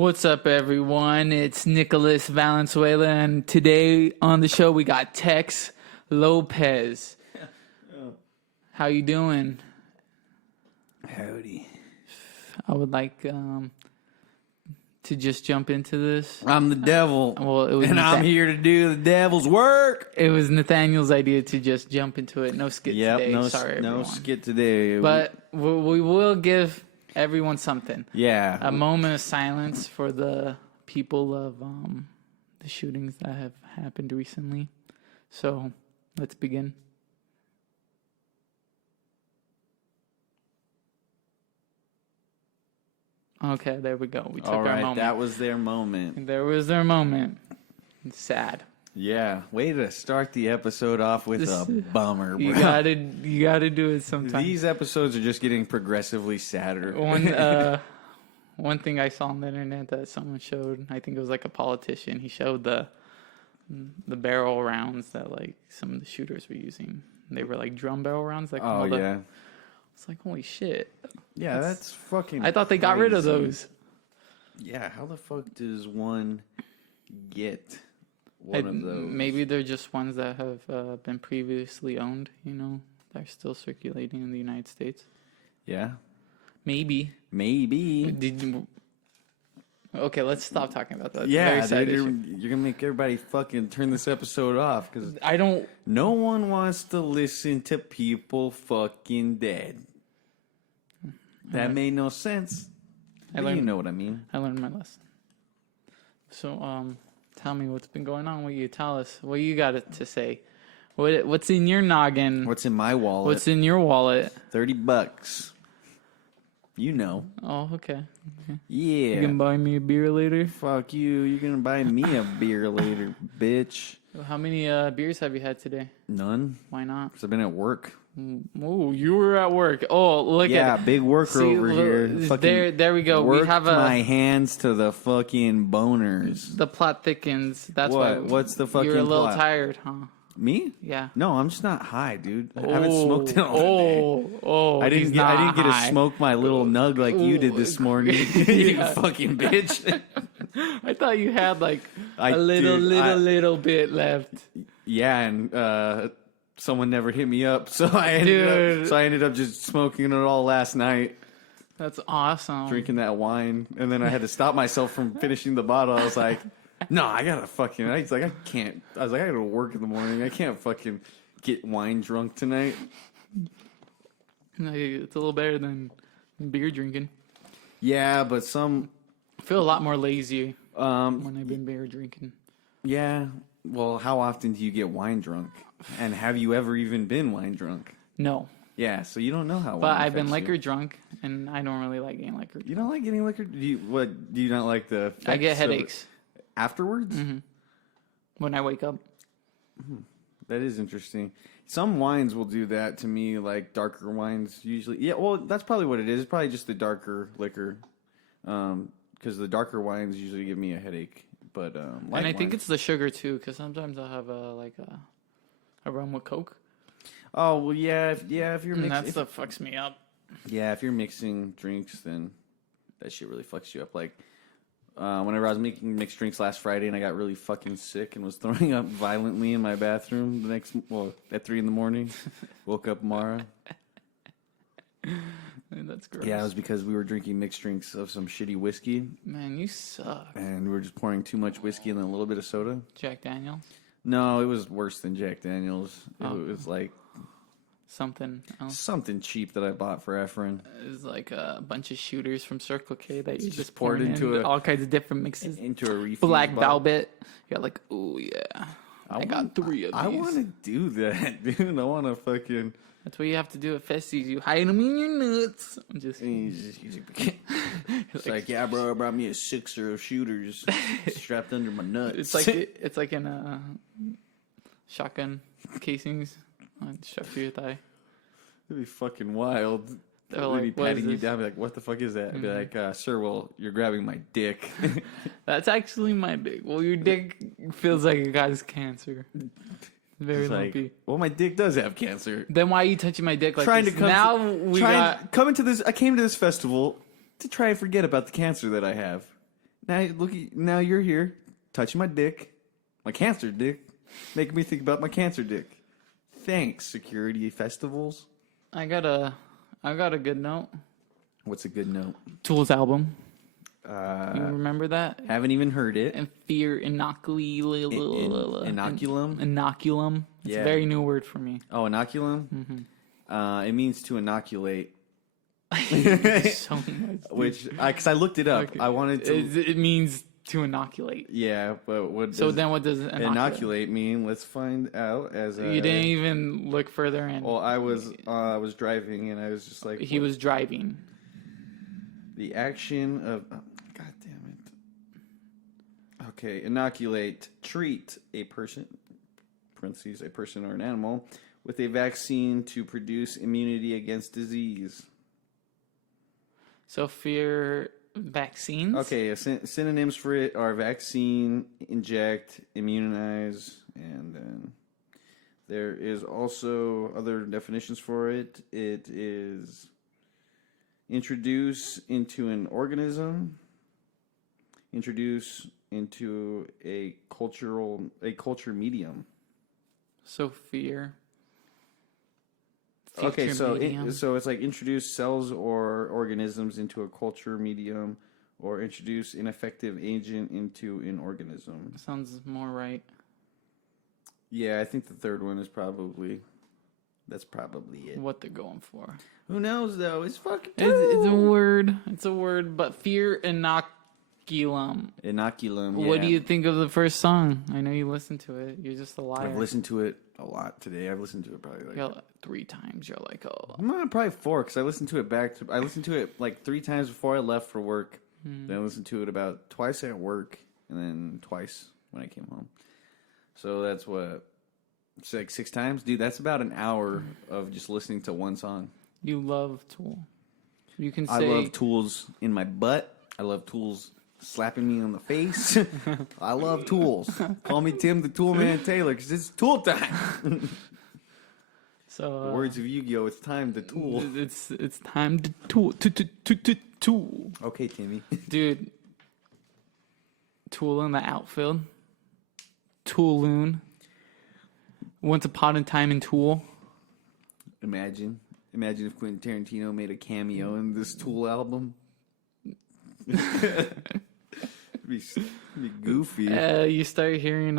What's up, everyone? It's Nicholas Valenzuela, and today on the show we got Tex Lopez. How you doing? Howdy. I would like to just jump into this. I'm the devil, Well, it was I'm here to do the devil's work. It was Nathaniel's idea to just jump into it. No skit today. Sorry, everyone. No skit today. But we will give everyone something. Yeah. A moment of silence for the people of the shootings that have happened recently. So let's begin. Okay, there we go. We took our moment. That was their moment. There was their moment. It's sad. Yeah, way to start the episode off with a bummer, bro. You gotta do it sometime. These episodes are just getting progressively sadder. One thing I saw on the internet that someone showed, I think it was like a politician. He showed the barrel rounds that like some of the shooters were using. They were like drum barrel rounds. Like it's like, holy shit. Yeah, that's fucking I thought they got rid of those. Yeah, how the fuck does one get one of those? Maybe they're just ones that have been previously owned, They're still circulating in the United States. Yeah. Maybe. Did you... Okay, let's stop talking about that. Yeah, dude, you're gonna make everybody fucking turn this episode off because no one wants to listen to people fucking dead. That made no sense. You know what I mean. I learned my lesson. So, tell me what's been going on. What you tell us? What you got to say? What's in your noggin? What's in my wallet? What's in your wallet? $30. You know. Oh, okay. Yeah. You can buy me a beer later? Fuck you. You're gonna buy me a beer later, bitch. How many beers have you had today? None. Why not? Because I've been at work. Oh, you were at work. Oh, look at big worker over here. There we go. We have my hands to the fucking boners. The plot thickens. That's what's the fucking You're a little plot? Tired, huh? Me? Yeah. No, I'm just not high, dude. I haven't smoked in all day. I didn't get to smoke my little nug like you did this morning. You fucking bitch. I thought you had like a little bit left. Yeah, and someone never hit me up, so I ended up just smoking it all last night. That's awesome. Drinking that wine, and then I had to stop myself from finishing the bottle. I was like, no, I gotta fucking. I was like, I can't. I was like, I gotta work in the morning. I can't fucking get wine drunk tonight. No, it's a little better than beer drinking. Yeah, but I feel a lot more lazy when I've been beer drinking. Yeah. Well, how often do you get wine drunk? And have you ever even been wine drunk? No. Yeah, so you don't know how. But I've been liquor drunk, and I don't really like getting liquor drunk. You don't like getting liquor? Do you not like the? I get headaches afterwards. Mm-hmm. When I wake up. That is interesting. Some wines will do that to me, like darker wines usually. Yeah, well, that's probably what it is. It's probably just the darker liquor, because the darker wines usually give me a headache. But and I think it's the sugar too, because sometimes I'll have a rum with Coke. Oh well, yeah, if you're mixing, that stuff fucks me up. Yeah, if you're mixing drinks, then that shit really fucks you up. Like whenever I was making mixed drinks last Friday, and I got really fucking sick and was throwing up violently in my bathroom at 3 a.m. Woke up Mara. That's gross. Yeah, it was because we were drinking mixed drinks of some shitty whiskey. Man, you suck. And we were just pouring too much whiskey and then a little bit of soda. Jack Daniels? No, it was worse than Jack Daniels. It was like something else. Something cheap that I bought for Efren. It was like a bunch of shooters from Circle K that you just poured into all kinds of different mixes. Into a refill. Black Velvet. You're like, oh yeah. I got 3 of these. I want to do that, dude. I want to fucking... That's what you have to do at festies. You hide them in your nuts. I'm just... It's like, yeah, bro, I brought me a 6er of shooters strapped under my nuts. It's like in shotgun casings strapped to your thigh. It'd be fucking wild. They're like, be patting you down, be like, what the fuck is that? I'd be like, sir, well, you're grabbing my dick. That's actually my dick. Well, your dick feels like it got cancer. Very lumpy. Like, well, my dick does have cancer. Then why are you touching my dick like trying this? To come, come into this. I came to this festival to try and forget about the cancer that I have. Now you're here, touching my dick, my cancer dick, making me think about my cancer dick. Thanks, security festivals. I got a good note. What's a good note? Tool's album. You remember that? Haven't even heard it. And fear Inoculum? Inoculum. It's Yeah. a very new word for me. Oh, inoculum? Mm-hmm. It means to inoculate. So much. Which, because I looked it up. Okay. I wanted to. It means to inoculate. Yeah, but what So does then what does inoculate? mean? Let's find out. You didn't even look further in. Well, I was driving and I was just like. He was driving. The action of. Oh, God damn it. Okay, inoculate. Treat a person, parentheses, a person or an animal, with a vaccine to produce immunity against disease. So fear vaccines. Okay, synonyms for it are vaccine, inject, immunize, and then there is also other definitions for it. It is introduce into an organism, introduce into a culture medium. So fear. Okay, Future medium. so it's like introduce cells or organisms into a culture medium, or introduce ineffective agent into an organism. Sounds more right. Yeah, I think the third one is that's probably it. What they're going for. Who knows though? It's fucking. It's a word. It's a word. But fear inoculum. Inoculum. Yeah. What do you think of the first song? I know you listened to it. You're just a liar. I've listened to it a lot today. I've listened to it probably You're like 3 times. You're like, oh. probably 4 because I listened to it I listened to it like 3 times before I left for work. Then I listened to it about twice at work and then twice when I came home. So that's what. It's like 6 times, dude. That's about an hour of just listening to one song. You love Tool. You can say. I love tools in my butt. I love tools slapping me on the face. I love tools. Call me Tim the Tool Man Taylor because it's tool time. So The words of Yu-Gi-Oh! It's time to tool. It's time to tool. Okay, Timmy. Dude. Tool in the outfield. Tooloon. Once upon a time in Tool. Imagine if Quentin Tarantino made a cameo in this Tool album. It'd be goofy. You start hearing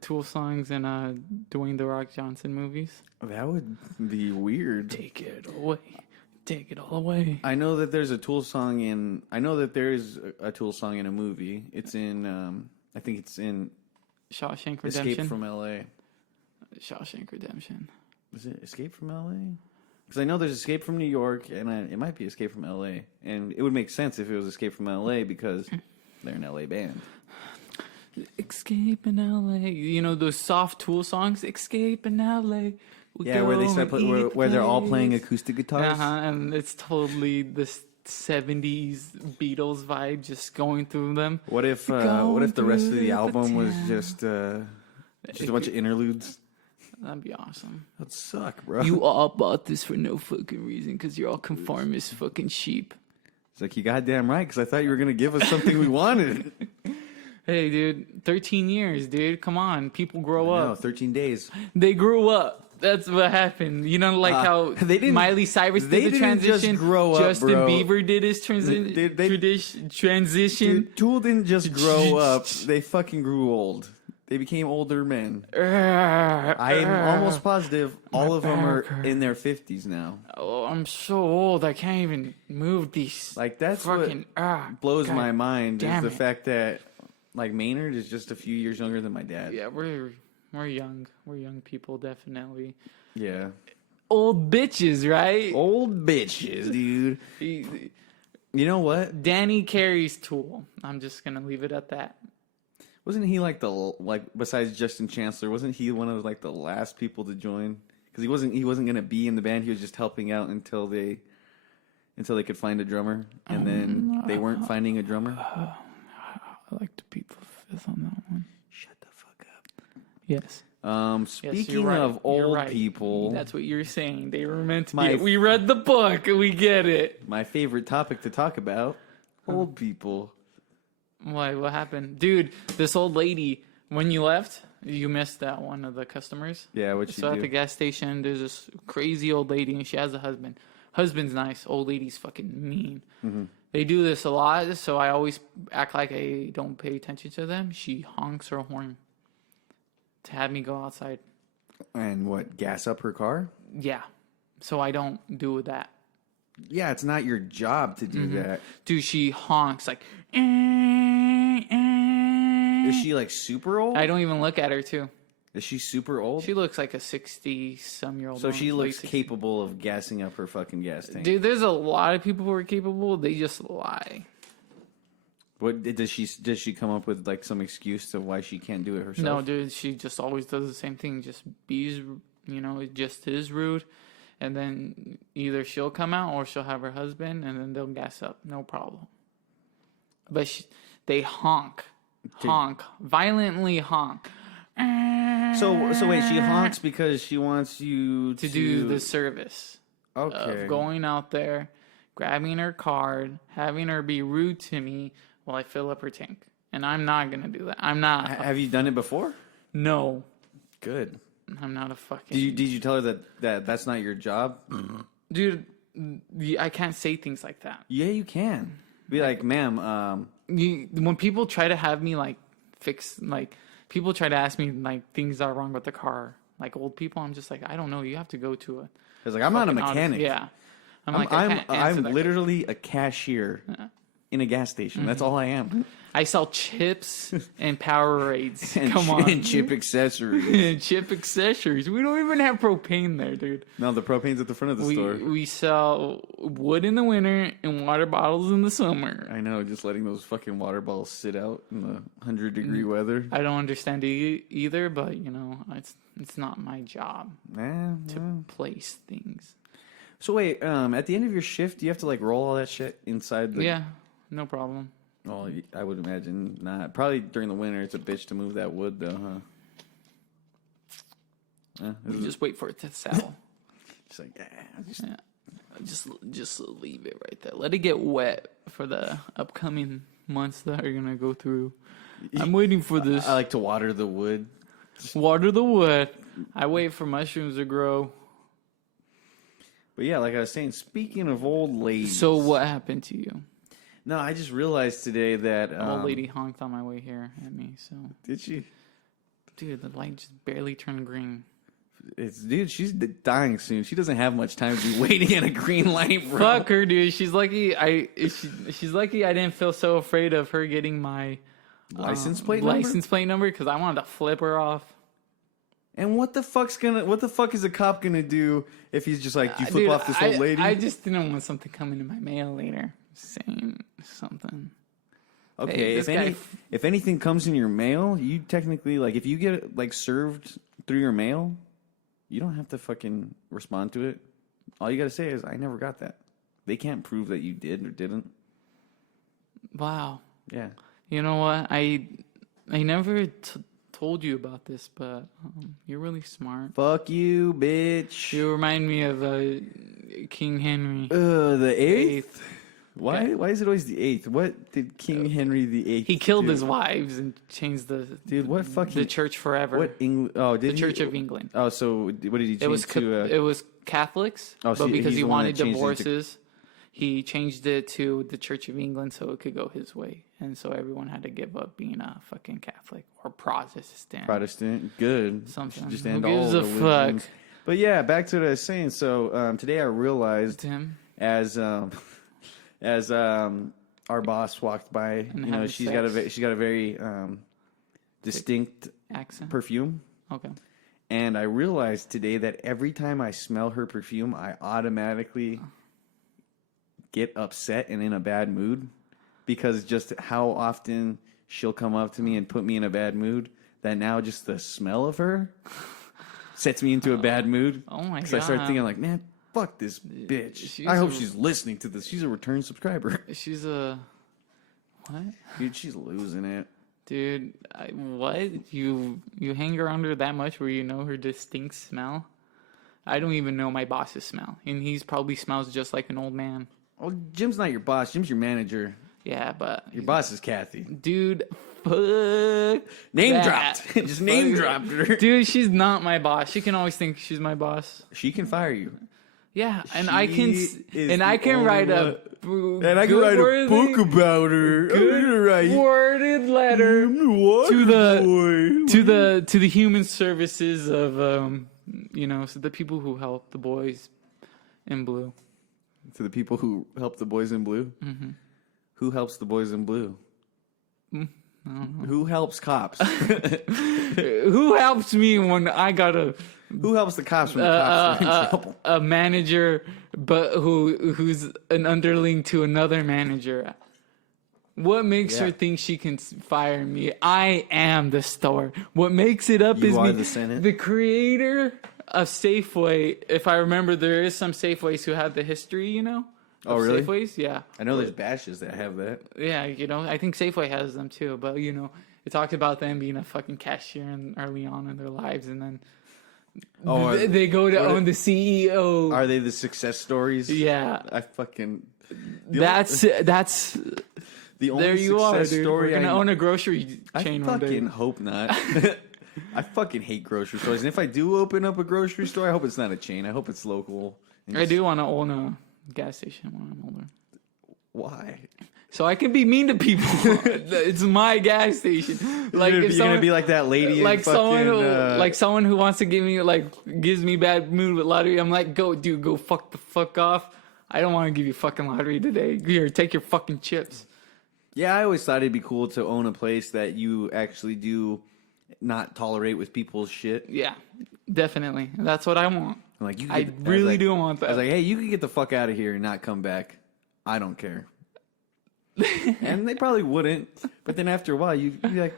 Tool songs in Dwayne The Rock Johnson movies. That would be weird. Take it away. Take it all away. I know that there's a Tool song in. I know that there is a Tool song in a movie. It's in. I think it's in Shawshank Redemption. Escape from L.A. Shawshank Redemption. Is it Escape from L.A.? Because I know there's Escape from New York, and it might be Escape from L.A. And it would make sense if it was Escape from L.A. because they're an L.A. band. Escape in L.A. You know those soft Tool songs? Escape in L.A. Where they start where they're all playing acoustic guitars. And it's totally this 70s Beatles vibe just going through them. What if the rest of the album was just a bunch of interludes? That'd be awesome. That'd suck, bro. You all bought this for no fucking reason because you're all conformist fucking sheep. It's like, you goddamn right, because I thought you were going to give us something we wanted. Hey, dude, 13 years, dude. Come on. People grow up. No, 13 days. They grew up. That's what happened. You know, like how Miley Cyrus did the transition. Just grow up, Justin bro. Bieber did his transition. Dude, Tool didn't just grow up. They fucking grew old. They became older men. I am almost positive all of them are in their 50s now. Oh, I'm so old. I can't even move these. Like, that's fucking, what blows God my mind is the it. fact that, like, Maynard is just a few years younger than my dad. Yeah, we're young. We're young people, definitely. Yeah. Old bitches, right? Old bitches, dude. You know what? Danny Carey's Tool. I'm just gonna leave it at that. Wasn't he besides Justin Chancellor, wasn't he one of like the last people to join? Because he wasn't gonna be in the band. He was just helping out until they could find a drummer, and then they weren't finding a drummer. I like to beat the fifth on that one. Shut the fuck up. Yes. Speaking right. of old right. people, That's what you're saying. They were meant to be. We read the book. We get it. My favorite topic to talk about: old people. Why? What happened, dude? This old lady. When you left, you missed that one of the customers. Yeah, what you So do? at the gas station, there's this crazy old lady, and she has a husband. Husband's nice. Old lady's fucking mean. Mm-hmm. They do this a lot, so I always act like I don't pay attention to them. She honks her horn to have me go outside. And what? Gas up her car? Yeah. So I don't do that. Yeah, it's not your job to do that. Dude, she honks like. Is she like super old? I don't even look at her too. Is she super old? She looks like a 60-some-year-old. So she late looks 60s. capable of gassing up her fucking gas tank. Dude, there's a lot of people who are capable. They just lie. What does she come up with like some excuse to why she can't do it herself? No, dude, she just always does the same thing. Just it just is rude. And then either she'll come out or she'll have her husband, and then they'll gas up. No problem. But they honk, violently honk. So wait, she honks because she wants you to do the service Okay. of going out there, grabbing her card, having her be rude to me while I fill up her tank. And I'm not going to do that. I'm not. Have you done it before? No. Good. I'm not a fucking... Did you tell her that that's not your job? Dude, I can't say things like that. Yeah, you can. Be like, ma'am, when people try to have me, like, fix... Like, people try to ask me, like, things that are wrong with the car. Like, old people, I'm just like, I don't know. You have to go to a... It's like, I'm not a mechanic. Yeah. I'm literally a cashier in a gas station. That's all I am. I sell chips and Powerades. And Come on. And chip accessories. And chip accessories. We don't even have propane there, dude. No, the propane's at the front of the store. We sell wood in the winter and water bottles in the summer. I know, just letting those fucking water bottles sit out in the 100-degree weather. I don't understand either, but, it's not my job to place things. So wait, at the end of your shift, do you have to like roll all that shit inside the... Yeah, no problem. Well, I would imagine not. Probably during the winter, it's a bitch to move that wood, though, huh? You just wait for it to settle. Just like, Just leave it right there. Let it get wet for the upcoming months that are gonna go through. I'm waiting for this. I like to water the wood. Water the wood. I wait for mushrooms to grow. But yeah, like I was saying, speaking of old ladies. So what happened to you? No, I just realized today that... The old lady honked on my way here at me, so... Did she? Dude, the light just barely turned green. Dude, she's dying soon. She doesn't have much time to be waiting at a green light, bro. Fuck her, dude. She's lucky she's lucky I didn't feel so afraid of her getting my... License plate number? Because I wanted to flip her off. And what the fuck is a cop gonna do if he's just like, you flip off this old lady? I just didn't want something coming in my mail later saying something. Okay, Hey, if anything comes in your mail, you technically, like, if you get like served through your mail, you don't have to fucking respond to it. All you gotta say is, I never got that. They can't prove that you did or didn't. Wow. Yeah. You know what? I never told you about this, but you're really smart. Fuck you, bitch. You remind me of King Henry. The eighth? Why? Okay. Why is it always the eighth? What did King Henry the Eighth? He killed do? his wives and changed the church forever. What England? Oh, did the Church of England. Oh, so what did he change to? It was Catholics, so but because he's he the one wanted that changed it to- divorces, he changed it to the Church of England so it could go his way, and so everyone had to give up being a fucking Catholic or Protestant. Good. Something. Should just Who end gives all a religions. fuck? But yeah, back to what I was saying. So today I realized Tim? as our boss walked by, And she's got a very distinct Accent. perfume. Okay. And I realized today that every time I smell her perfume, I automatically get upset and in a bad mood because just how often she'll come up to me and put me in a bad mood that now just the smell of her sets me into a bad mood. Oh my god. Because I start thinking like, man, fuck this bitch. I hope she's listening to this. She's a return subscriber. She's a... What? Dude, she's losing it. Dude, what? You hang around her that much where you know her distinct smell? I don't even know my boss's smell. And he probably smells just like an old man. Well, Jim's not your boss. Jim's your manager. Yeah, but Your boss is Kathy. dude, fuck Name that. dropped. Just name dropped her. Dude, she's not my boss. She can always think she's my boss. She can fire you. Yeah, and She I can is write the a And I can write a book about her. good worded letter to the human services of so the people who help the boys in blue. To the people who help the boys in blue? Mm-hmm. Who helps the boys in blue? Who helps cops? Who helps me when I gotta Who helps the cops when the cops are in trouble? a manager, but who's an underling to another manager? What makes her think she can fire me? I am the store. What makes it up is You are me. the Senate? The creator of Safeway. If I remember, there is some Safeways who have the history, of Oh, really? Safeways, yeah. I know there's bashes that have that. Yeah, I think Safeway has them too. But, it talks about them being a fucking cashier early on in their lives, and then they go to own the CEO. Are they the success stories? Yeah. I fucking... That's The only there you are, success dude. story We're gonna I own a grocery I chain one day. fucking hope not. I fucking hate grocery stores. And if I do open up a grocery store, I hope it's not a chain. I hope it's local. I do want to own a gas station when I'm older, Why? so I can be mean to people. It's my gas station. Like You're if gonna be like that lady in like fucking, someone who wants to give me gives me bad mood with lottery. I'm like, go fuck the fuck off. I don't want to give you fucking lottery today. Here, take your fucking chips. Yeah, I always thought it'd be cool to own a place that you actually do not tolerate with people's shit. Yeah, definitely. That's what I want. Like you, I really do want that. I was like, hey, you can get the fuck out of here and not come back. I don't care. And they probably wouldn't. But then after a while, you'd be like,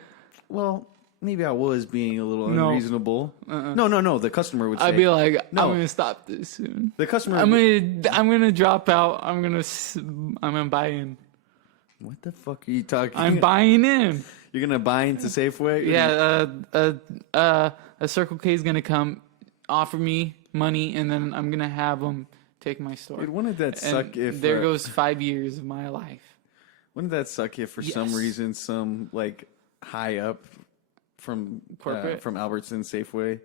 well, maybe I was being a little unreasonable. No. The customer would say, I'd be like, no. I'm gonna stop this soon. The customer. I'm gonna drop out. I'm gonna buy in. What the fuck are you talking? I'm buying in. You're gonna buy into Safeway? Yeah, a Circle K is gonna come offer me money, and then I'm gonna have them take my store. Dude, wouldn't that suck if there goes 5 years of my life? Wouldn't that suck if for some reason some like high up from Corporate? From Albertson Safeway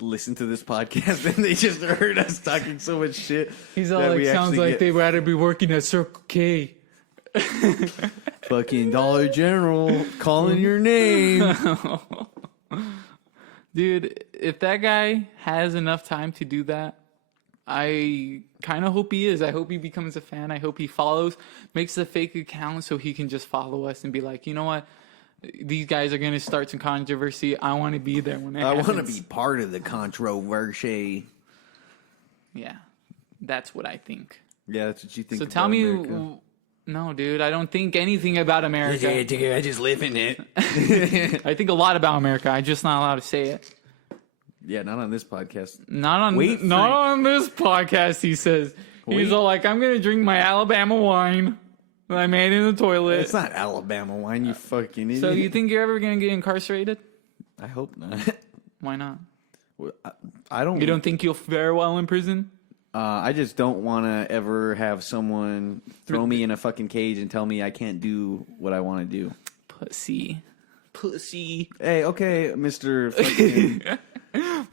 listen to this podcast and they just heard us talking so much shit? He's all like, sounds like they'd rather be working at Circle K. Fucking Dollar General calling your name. Dude, if that guy has enough time to do that, I kind of hope he is. I hope he becomes a fan. I hope he follows, makes a fake account so he can just follow us and be like, you know what? These guys are going to start some controversy. I want to be there when it happens. I want to be part of the controversy. Yeah, that's what I think. Yeah, that's what you think. So tell me... America. No, dude, I don't think anything about America. I just live in it. I think a lot about America. I'm just not allowed to say it. Yeah, not on this podcast. Not on this podcast, he says. He's all like, I'm going to drink my Alabama wine that I made in the toilet. It's not Alabama wine, you fucking idiot. So you think you're ever going to get incarcerated? I hope not. Why not? I don't... You don't think you'll fare well in prison? I just don't want to ever have someone throw me in a fucking cage and tell me I can't do what I want to do. Pussy. Hey, okay, Mr. fucking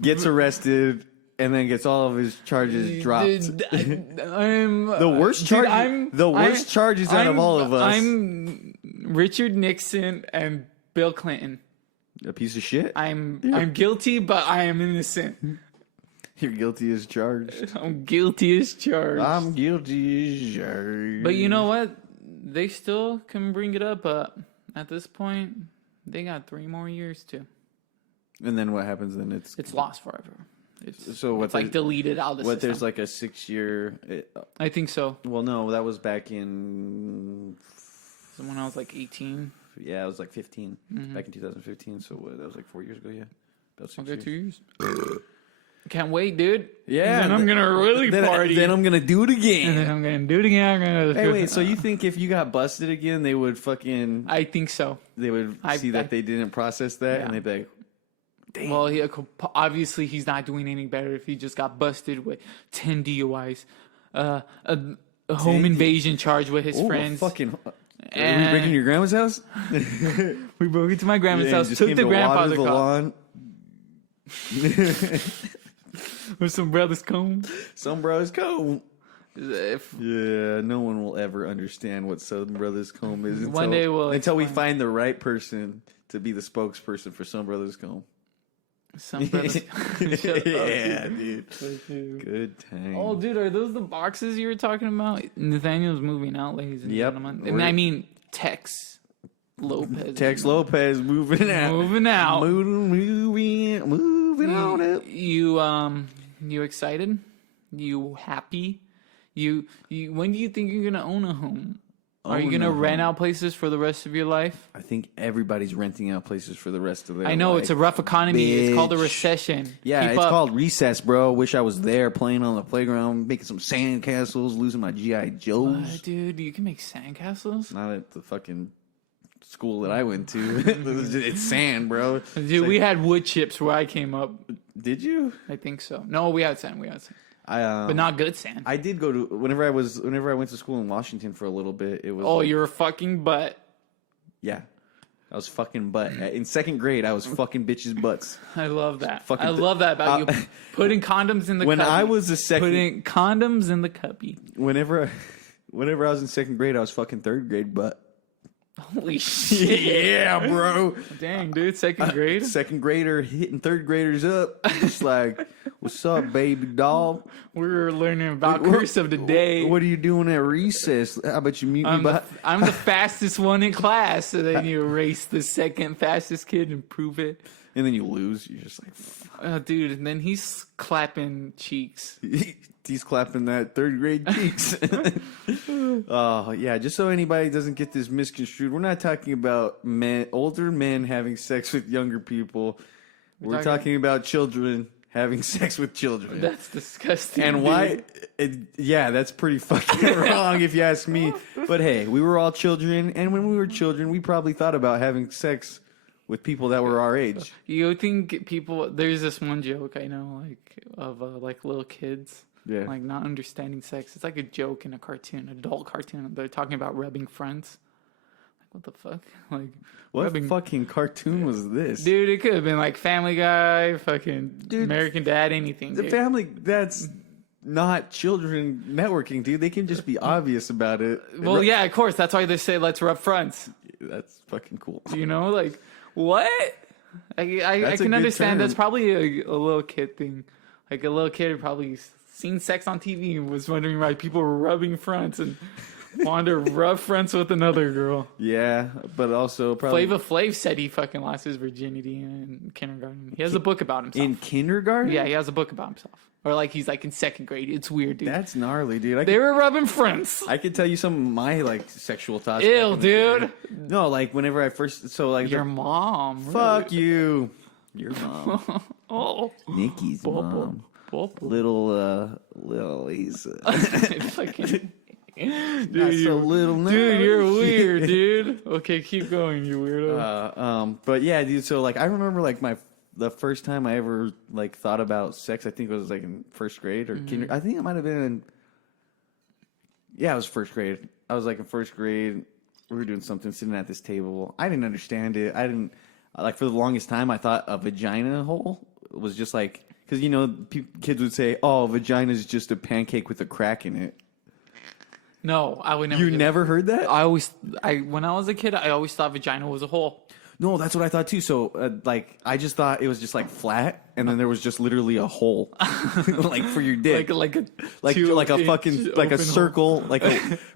gets arrested and then gets all of his charges dropped. The worst charges out of all of us. I'm Richard Nixon and Bill Clinton. A piece of shit? I'm guilty, but I am innocent. You're guilty as charged. I'm guilty as charged. I'm guilty as charged. But you know what? They still can bring it up, but at this point, they got 3 more years too. And then what happens then? It's lost forever. It's like deleted out of the system. There's like a 6-year... I think so. Well, no, that was back in... When I was like 18. Yeah, I was like 15. Back in 2015. So that was like 4 years ago, yeah. About 6 Okay, years. 2 years. Can't wait, dude. Yeah. And then I'm going to really party. Then I'm going to do it again. And then I'm going to do it again. Hey, wait, so you think if you got busted again, they would fucking... I think so. They would see that they didn't process that, and they'd be like, damn. Well, obviously he's not doing any better if he just got busted with 10 DUIs. a home 10 invasion charge with his Oh, friends. fucking. Are we And- breaking your grandma's house? We broke into my grandma's house, just took came the to water grandfather the car lawn. with some brothers comb. Some Brothers Comb. If Yeah, no one will ever understand what Some Brothers Comb is One day we'll until we explain. find the right person to be the spokesperson for Some Brothers Comb. some brothers, Shut up, Yeah, dude. dude. Good time. Oh, dude, are those the boxes you were talking about? Nathaniel's moving out, ladies and Yep. gentlemen. I mean, Tex Lopez. Tex Lopez moving out. Moving out. Moving on up. You excited? You happy? You when do you think you're gonna own a home? Are you Own gonna a rent home. out places for the rest of your life? I think everybody's renting out places for the rest of their I know life. it's a rough economy. It's called a Bitch. recession. Yeah, Keep it's up. called recess, bro. Wish I was there playing on the playground, making some sand castles, losing my GI Joes. Dude, you can make sandcastles. Not at the fucking school that I went to. It's sand, bro. Dude, we had wood chips where I came up. Did you? I think so. No, we had sand. I But not good sand. I did go to whenever I went to school in Washington for a little bit. It was Oh, you're a fucking butt. yeah. I was fucking butt in second grade. I was fucking bitches' butts. I love that. Fucking I love that about you. Putting condoms in the When cubby. I was a second, Putting condoms in the cubby. whenever I was in second grade, I was fucking third grade butt. Holy shit. Yeah, bro. Dang, dude. Second grade? Second grader hitting third graders up. Just like, what's up, baby doll? We were learning about curse of the day. What are you doing at recess? How about you mute me? I'm the fastest one in class. And then you erase the second fastest kid and prove it. And then you lose. You're just like, Dude, and then he's clapping cheeks. he's clapping that third grade cheeks. Oh, yeah. Just so anybody doesn't get this misconstrued, we're not talking about older men having sex with younger people. We're talking about children having sex with children. That's disgusting. And dude. why? Yeah, that's pretty fucking wrong if you ask me. But hey, we were all children, and when we were children, we probably thought about having sex with people that were our age. You think people? There's this one joke I know, like of like little kids, Yeah. like not understanding sex. It's like a joke in a cartoon, adult cartoon. They're talking about rubbing fronts. Like what the fuck? Like What rubbing. fucking cartoon was this? Dude, it could have been like Family Guy, fucking American Dad, anything. The Dude. family, that's not children networking, dude. They can just be obvious about it. Well, yeah, of course. That's why they say let's rub fronts. That's fucking cool. You know, like what? I That's a can good understand. term. That's probably a little kid thing. Like a little kid probably seen sex on TV and was wondering why people were rubbing fronts and wanted to rub fronts with another girl. Yeah, but also probably Flava Flav said he fucking lost his virginity in kindergarten. He has a book about himself. in kindergarten. Yeah, he has a book about himself. Or like he's like in second grade. It's weird, dude. That's gnarly, dude. They were rubbing fronts. I could tell you some of my like sexual thoughts. back Ew, in the day. dude. No, like whenever I first, so like Your mom. fuck you, your mom, Oh. Nikki's mom, little Lisa. Fucking. Not Dude, so you're, little now. dude, you're weird, dude. Okay, keep going, you weirdo. But yeah, dude. So like, I remember like the first time I ever like thought about sex. I think it was like in first grade or kinder. I think it might have been in. Yeah, it was first grade. I was like in first grade. We were doing something, sitting at this table. I didn't understand it. I didn't like for the longest time. I thought a vagina hole was just like because you know kids would say, "Oh, a vagina is just a pancake with a crack in it." No, I would never. You get never heard that? When I was a kid, I always thought vagina was a hole. No, that's what I thought too. So, like, I just thought it was just like flat, and then there was just literally a hole, like for your dick, Like a like a 2-inch fucking like a open circle, like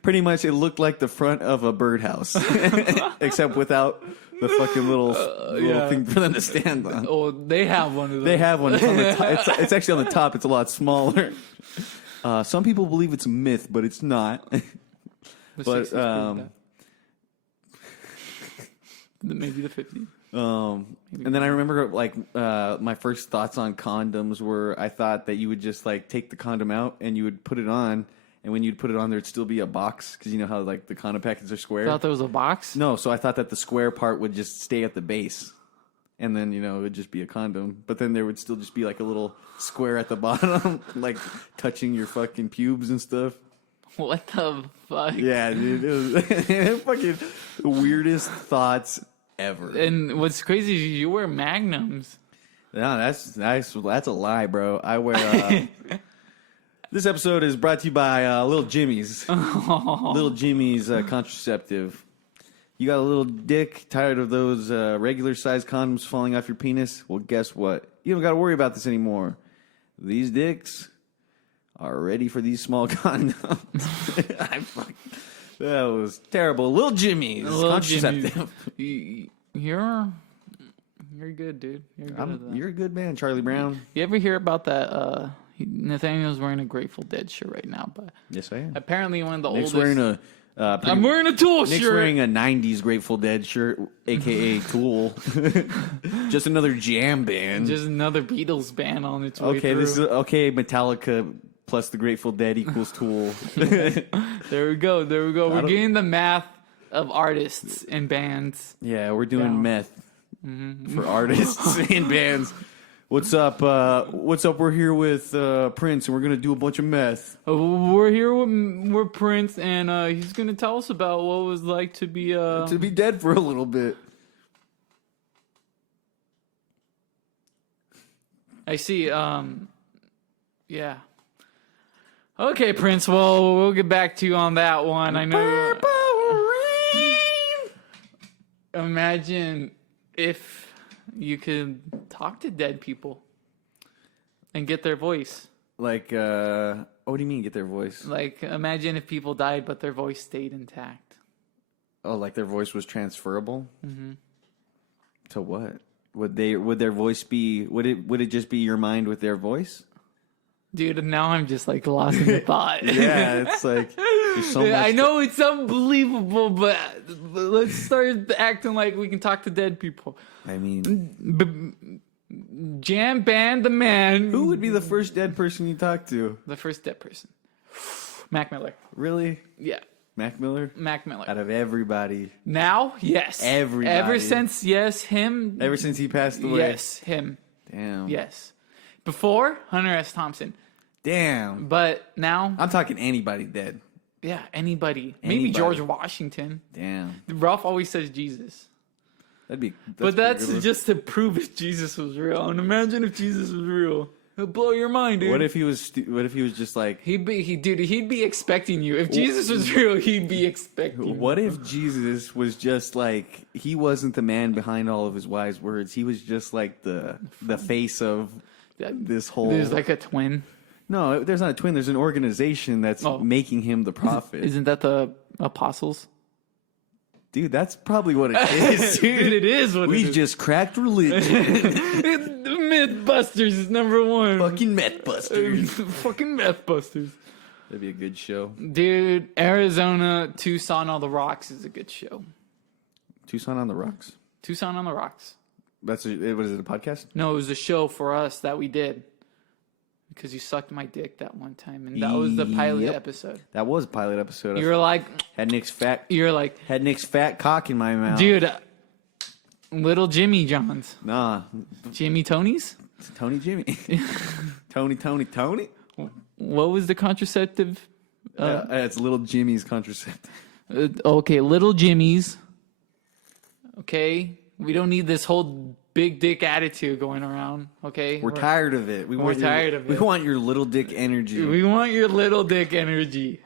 pretty much it looked like the front of a birdhouse, except without the fucking little yeah. thing for them to stand on. hole. Oh, they have one of those. They have one. It's, on the top. It's actually on the top. It's a lot smaller. Some people believe it's a myth, but it's not. The but 60s proved that. Maybe the 50s. And then I remember like my first thoughts on condoms were I thought that you would just like take the condom out and you would put it on, and when you'd put it on there'd still be a box because you know how like the condom packets are square. Thought there was a box. No, so I thought that the square part would just stay at the base, and then you know it would just be a condom, but then there would still just be like a little square at the bottom, like touching your fucking pubes and stuff. What the fuck? Yeah, dude. It was fucking weirdest thoughts ever. And what's crazy is you wear Magnums. No, that's nice. That's a lie, bro. I wear. This episode is brought to you by Little Jimmy's. Little Jimmy's contraceptive. You got a little dick, tired of those regular sized condoms falling off your penis? Well, guess what? You don't got to worry about this anymore. These dicks are ready for these small condoms. That was terrible. Little Jimmy's contraceptive. Jimmy's. You're good, dude. You're good at that. You're a good man, Charlie Brown. You ever hear about that? Nathaniel's wearing a Grateful Dead shirt right now, but Yes, I am. apparently one of the Nick's oldest. wearing a. I'm wearing a Tool Nick's shirt. wearing a '90s Grateful Dead shirt, aka Tool. Just another jam band. Just another Beatles band on its way Okay, through. this is Metallica plus the Grateful Dead equals Tool. There we go. We're getting the math of artists and bands. Yeah, we're doing Yeah. meth for artists and bands. What's up? We're here with Prince, and we're gonna do a bunch of meth. We're here with Prince, and he's gonna tell us about what it was like to be Dead for a little bit. I see. Yeah. Okay, Prince. Well, we'll get back to you on that one. I know. Imagine if you could talk to dead people and get their voice. Like, what do you mean get their voice? Like, imagine if people died, but their voice stayed intact. Oh, like their voice was transferable? Mm-hmm. To what? Would their voice be? Would it just be your mind with their voice? Dude, now I'm just like lost in the thought. Yeah, it's like there's so much. I know it's unbelievable, but let's start acting like we can talk to dead people. I mean, Jam band the man. who would be the first dead person you talk to? The first dead person? Mac Miller. Really, Yeah, Mac Miller? Mac Miller. Out of everybody, Now, yes. Everybody. Ever since, yes, him. ever since he passed away. Yes, him. Damn. Yes. Before, Hunter S. Thompson. Damn. But now, I'm talking anybody dead. yeah, anybody. Maybe Anybody. George Washington. Damn. Ralph always says Jesus. That's But pretty that's good one. just to prove if Jesus was real. And imagine if Jesus was real. It'll blow your mind, dude. What if he was? What if he was just like? He'd be expecting you. If Jesus was real, he'd be expecting you. What if Jesus was just like he wasn't the man behind all of his wise words? He was just like the face of this whole. There's like a twin. No, there's not a twin. There's an organization that's making him the prophet. Isn't that the apostles? Dude, that's probably what it is, Dude, it is what We it is. just cracked religion. The Mythbusters is number one. Fucking meth busters. Fucking Mythbusters. That'd be a good show. Dude, Arizona, Tucson on the Rocks is a good show. Tucson on the Rocks. Tucson on the Rocks. What is it? A podcast? No, it was a show for us that we did. Because you sucked my dick that one time. And that was the pilot Yep. episode. That was a pilot episode. You were like, had Nick's fat cock in my mouth. dude, little Jimmy Johns. Nah, Jimmy Tony's? Tony Jimmy. Tony. What was the contraceptive? It's little Jimmy's contraceptive. Okay, little Jimmy's. Okay, we don't need this whole big dick attitude going around. Okay, We're tired of it. We're tired of it. We want your little dick energy. We want your little dick energy.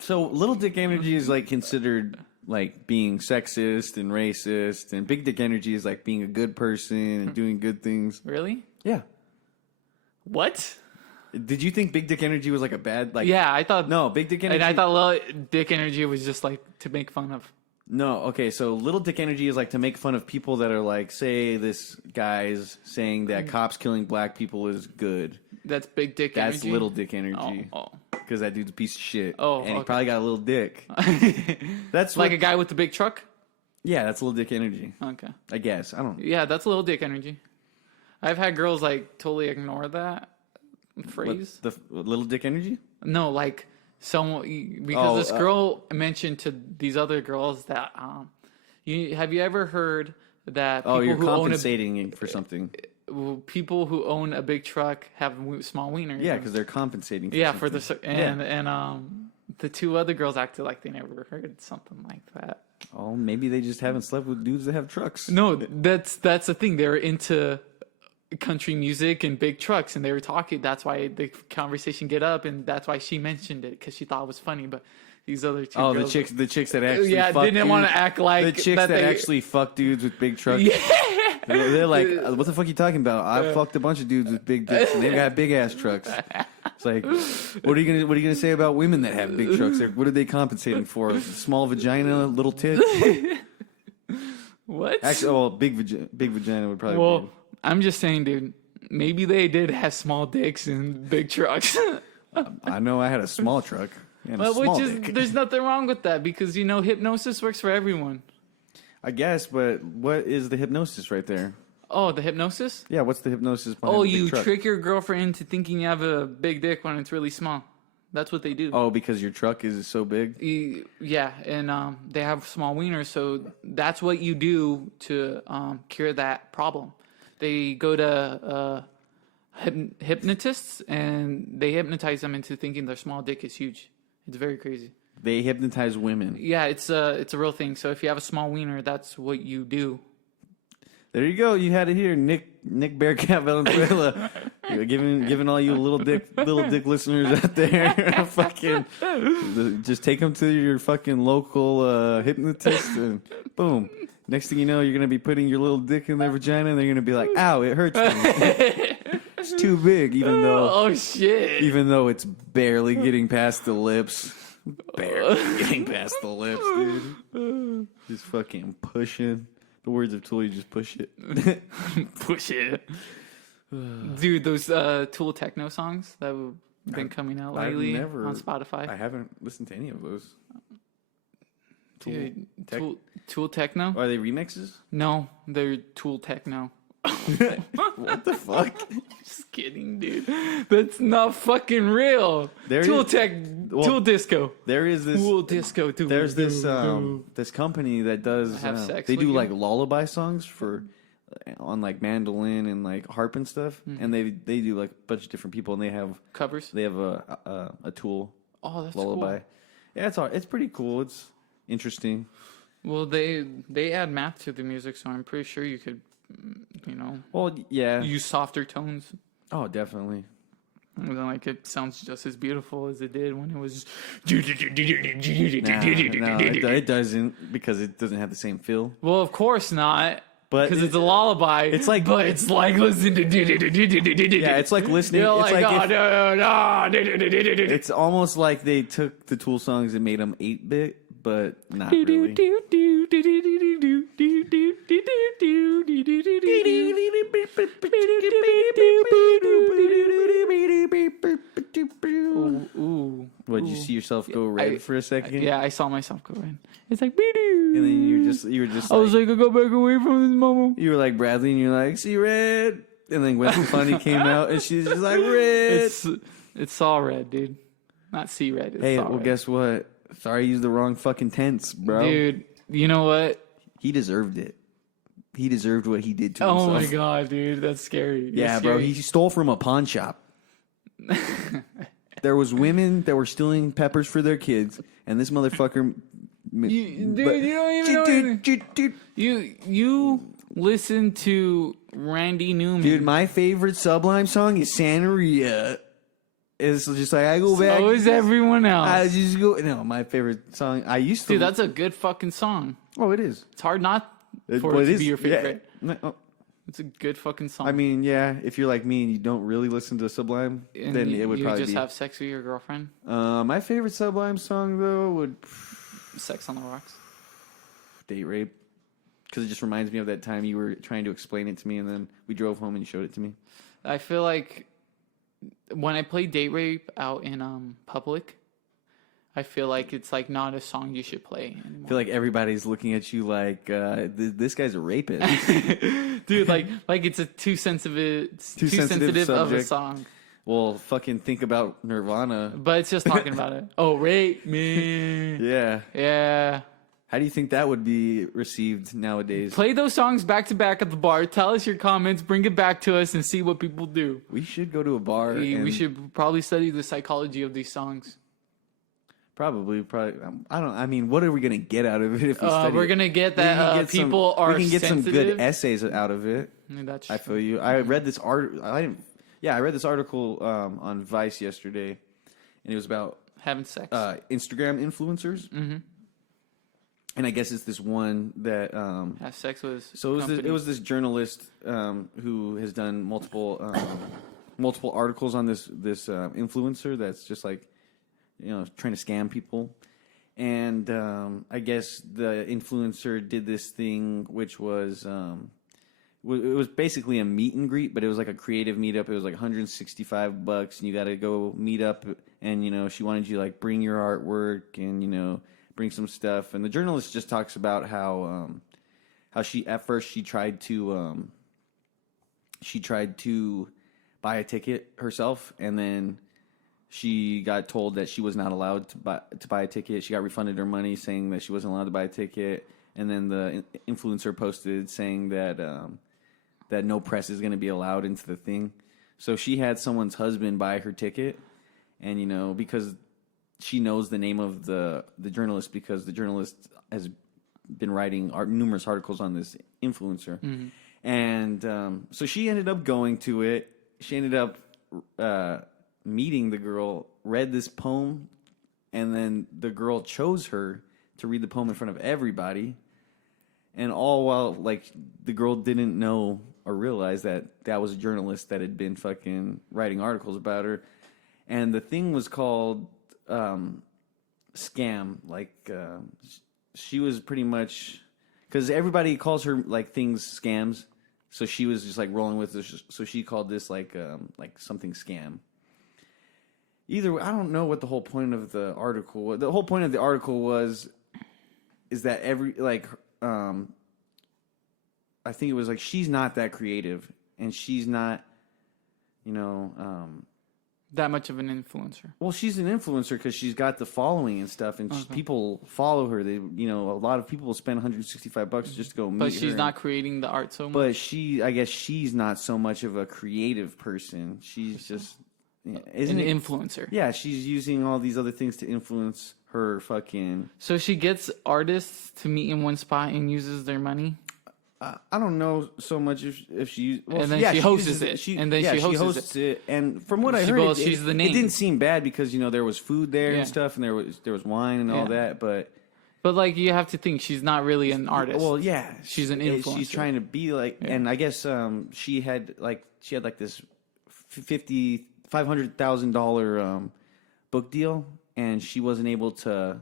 So little dick energy is like considered like being sexist and racist, and big dick energy is like being a good person and doing good things. Really? Yeah. What? Did you think big dick energy was like a bad like? Yeah, I thought. No, big dick energy. And I thought little dick energy was just like to make fun of. No, okay, so little dick energy is like to make fun of people that are like, say this guy's saying that cops killing black people is good. That's big dick energy. That's little dick energy. Oh. Because that dude's a piece of shit. Oh, and he okay. probably got a little dick. That's Like what, a guy with the big truck? yeah, that's little dick energy. Okay. I guess. I don't Yeah, that's little dick energy. I've had girls like totally ignore that phrase. the little dick energy? No, like someone because this girl mentioned to these other girls that have you ever heard that people You're who compensating for something. people who own a big truck have small wieners? Yeah, because they're compensating. For yeah, something. for the the two other girls acted like they never heard something like that. Oh, maybe they just haven't slept with dudes that have trucks. No, that's the thing. They're into country music and big trucks, and they were talking. That's why the conversation get up, and that's why she mentioned it because she thought it was funny. But these other two, Oh, girls, the chicks that actually fuck didn't want to act like the chicks that actually fuck dudes with big trucks. Yeah. They're like, what the fuck are you talking about? I fucked a bunch of dudes with big dicks, and they got big ass trucks. It's like, what are you gonna say about women that have big trucks? What are they compensating for? Small vagina, little tits? What? Actually, well, big vagina would probably. Well, be. I'm just saying, dude. Maybe they did have small dicks and big trucks. I know I had a small truck. And a But small which is dick. there's nothing wrong with that because hypnosis works for everyone. I guess, but what is the hypnosis right there? Oh, the hypnosis? Yeah, what's the hypnosis behind Oh, the big you truck? trick your girlfriend into thinking you have a big dick when it's really small. That's what they do. Oh, because your truck is so big? Yeah, and they have small wieners, so that's what you do to cure that problem. They go to hypnotists, and they hypnotize them into thinking their small dick is huge. It's very crazy. They hypnotize women. Yeah, it's a real thing. So if you have a small wiener, that's what you do. There you go. You had it here, Nick Bearcat Valenzuela. You're giving all you little dick listeners out there, just take them to your fucking local hypnotist, and boom. Next thing you know, you're gonna be putting your little dick in their vagina, and they're gonna be like, "Ow, it hurts me." It's too big, even though it's barely getting past the lips. Barely getting past the lips, dude. Just fucking pushing. The words of Tool, you just push it. Push it. Dude, those Tool techno songs that have been coming out lately on Spotify. I haven't listened to any of those. Dude, Tool techno? Are they remixes? No, they're Tool techno. What the fuck? Just kidding, dude. That's not fucking real. Tool disco. There is this Tool disco. There's this this company that does they do like lullaby songs for on like mandolin and like harp and stuff, and they do like a bunch of different people, and they have covers. They have a Tool that's lullaby. Cool. Yeah, it's pretty cool. It's interesting. Well, they add math to the music, so I'm pretty sure you could, Well, yeah. use softer tones. Oh, definitely. And then, like, it sounds just as beautiful as it did when it was. No, it doesn't, because it doesn't have the same feel. Well, of course not. But because it's a lullaby. It's like, but it's like listening to. Yeah, it's like listening. You're it's like, like no. It's almost like they took the Tool songs and made them 8-bit, but not really. Ooh. What, did you see yourself go red for a second? Yeah, I saw myself go red. It's like, and then you were just I was like, I go back away from this mama. You were like Bradley, and you're like, see red. And then Gwen Stefani came out, and she's just like, red. It's saw red, dude. Not see red. It's saw red. Guess what? Sorry, I used the wrong fucking tense, bro. Dude, you know what? He deserved it. He deserved what he did to himself. Oh my god, dude, that's scary. Yeah, bro, he stole from a pawn shop. There was women that were stealing peppers for their kids, and this motherfucker. You don't even know. You listen to Randy Newman. Dude, my favorite Sublime song is Santeria. It's just like I go back. So is everyone else. I just go. No, my favorite song. I used to. Dude, that's a good fucking song. Oh, it is. It's hard not for it to be your favorite. Yeah. It's a good fucking song. I mean, yeah. If you're like me and you don't really listen to Sublime, and then it would probably just be. have sex with your girlfriend. My favorite Sublime song though would. Sex on the Rocks. Date Rape. Because it just reminds me of that time you were trying to explain it to me, and then we drove home and you showed it to me. I feel like when I play Date Rape out in public, I feel like it's like not a song you should play anymore. I feel like everybody's looking at you like this guy's a rapist. Dude, like it's a too sensitive of a song. Well, fucking think about Nirvana. But it's just talking about it. Oh, rape me. Yeah. How do you think that would be received nowadays? Play those songs back to back at the bar. Tell us your comments. Bring it back to us and see what people do. We should go to a bar. We should probably study the psychology of these songs. Probably. I don't. I mean, what are we gonna get out of it if we study We're it? gonna get We can that get people are We can get some sensitive. good essays out of it. That's I feel you. I read this I read this article on Vice yesterday, and it was about having sex. Instagram influencers. Mm-hmm. And I guess it's this one that Have sex with. so it was this journalist who has done multiple articles on this influencer that's just like, trying to scam people. And I guess the influencer did this thing which was it was basically a meet and greet, but it was like a creative meetup. It was like $165, and you got to go meet up. And she wanted you to like bring your artwork and bring some stuff. And the journalist just talks about how she at first she tried to buy a ticket herself, and then she got told that she was not allowed to buy a ticket. She got refunded her money, saying that she wasn't allowed to buy a ticket. And then the influencer posted saying that that no press is going to be allowed into the thing. So she had someone's husband buy her ticket, and because she knows the name of the journalist, because the journalist has been writing numerous articles on this influencer. Mm-hmm. And so she ended up going to it. She ended up meeting the girl, read this poem, and then the girl chose her to read the poem in front of everybody. And all while, like, the girl didn't know or realize that was a journalist that had been fucking writing articles about her. And the thing was called scam. Like, she was pretty much... Because everybody calls her, like, things scams. So she was just, like, rolling with this. So she called this, like something scam. Either way, I don't know what the whole point of the article was. The whole point of the article is that I think it was like she's not that creative, and she's not, that much of an influencer. Well, she's an influencer because she's got the following and stuff, and people follow her. They, a lot of people will spend $165 just to go meet her. But she's not creating the art so much. But I guess she's not so much of a creative person. She's just an influencer. Yeah, she's using all these other things to influence her fucking... So she gets artists to meet in one spot and uses their money? I don't know so much if she... Well, and then she hosts it. She hosts it. And from what I heard, she's the name. It didn't seem bad because, there was food there and stuff, and there was wine and all that, but... But, like, you have to think, she's not really an artist. Well, yeah. She's an influencer. She's trying to be like... Yeah. And I guess she had this $500,000 book deal, and she wasn't able to,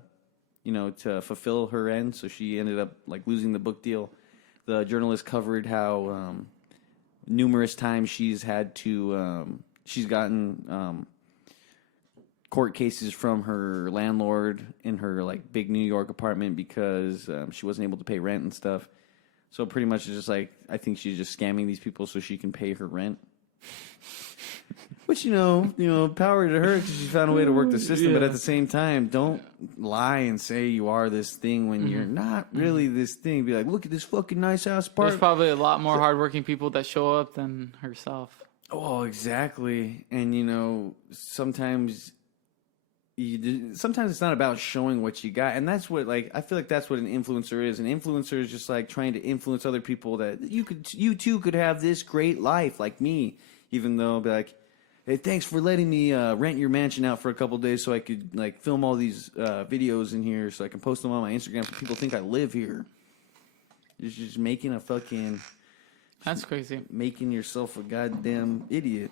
to fulfill her end, so she ended up, like, losing the book deal. The journalist covered how numerous times she's had to... she's gotten... court cases from her landlord in her like big New York apartment because she wasn't able to pay rent and stuff. So pretty much it's just like, I think she's just scamming these people so she can pay her rent. Which, power to her because she found a way to work the system. Yeah. But at the same time, don't lie and say you are this thing when you're not really this thing. Be like, look at this fucking nice house park. There's probably a lot more hardworking people that show up than herself. Oh, exactly. And, sometimes it's not about showing what you got, and that's what I feel like that's what an influencer is. An influencer is just like trying to influence other people that you too could have this great life like me, even though I'll be like, hey, thanks for letting me rent your mansion out for a couple of days so I could like film all these videos in here so I can post them on my Instagram so people think I live here. You're just making a fucking... That's crazy. Making yourself a goddamn idiot.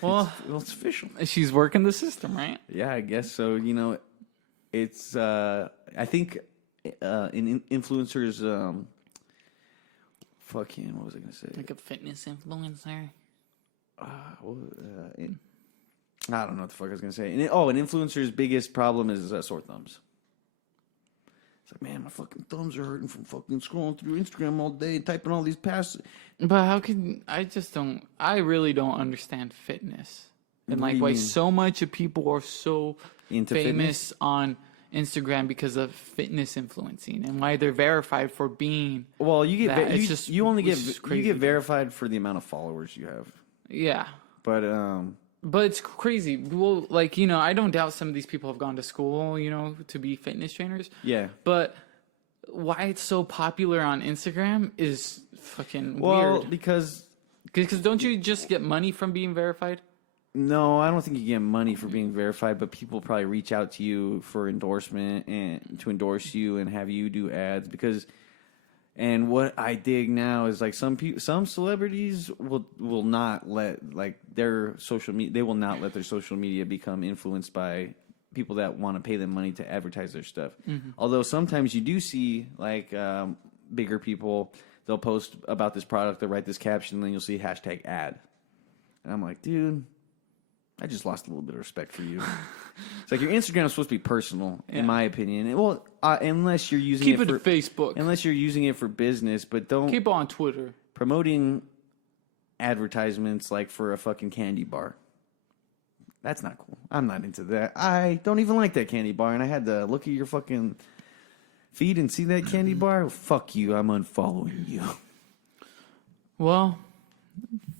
Well, it's official. She's working the system, right? Yeah, I guess so. It's I think in influencers, fucking what was I gonna say? Like a fitness influencer. I don't know what the fuck I was gonna say. An influencer's biggest problem is sore thumbs. It's like, man, my fucking thumbs are hurting from fucking scrolling through Instagram all day, typing all these passes. But how can I really don't understand fitness. And like why so much of people are so into famous fitness? On Instagram because of fitness influencing and why they're verified for being. Well, you get you get verified for the amount of followers you have. Yeah. But But it's crazy. Well, like, you know, I don't doubt some of these people have gone to school, you know, to be fitness trainers. Yeah. But why it's so popular on Instagram is fucking Well, weird. because Don't you just get money from being verified? no, I don't think you get money for being verified, but people probably reach out to you for endorsement and to endorse you and have you do ads because. And what I dig now is like some celebrities will not let like their social media. They will not let their social media become influenced by people that want to pay them money to advertise their stuff. Mm-hmm. Although sometimes you do see like bigger people, they'll post about this product, they'll write this caption, and then you'll see hashtag ad. And I'm like, dude, I just lost a little bit of respect for you. It's like your Instagram is supposed to be personal, in my opinion. Well, unless you're using Keep it it for Facebook. unless you're using it for business, but don't Keep it on Twitter. promoting advertisements like for a fucking candy bar. That's not cool. I'm not into that. I don't even like that candy bar, and I had to look at your fucking feed and see that candy bar. Fuck you. I'm unfollowing you. Well,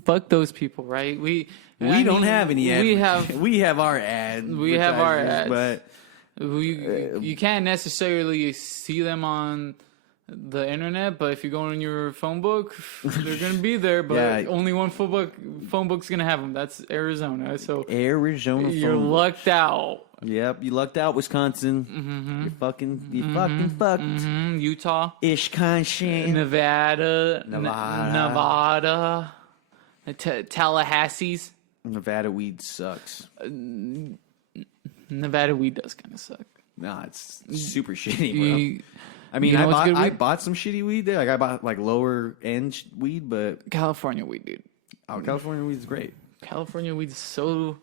fuck those people, right? We don't have any ads. We have our ads. We have our ads. But you can't necessarily see them on the internet, but if you go in your phone book, they're gonna be there. But only one phone book's gonna have them. That's Arizona. So Arizona. You're lucked out. Yep, you lucked out, Wisconsin. Mm-hmm. You fucking fucked. Mm-hmm. Utah, Wisconsin, Nevada. Tallahassee's. Nevada weed sucks. Nevada weed does kind of suck. Nah, it's super shitty, bro. I mean, I bought some shitty weed there. Like I bought like lower end weed, but California weed, dude. Oh, California weed's great. California weed's so.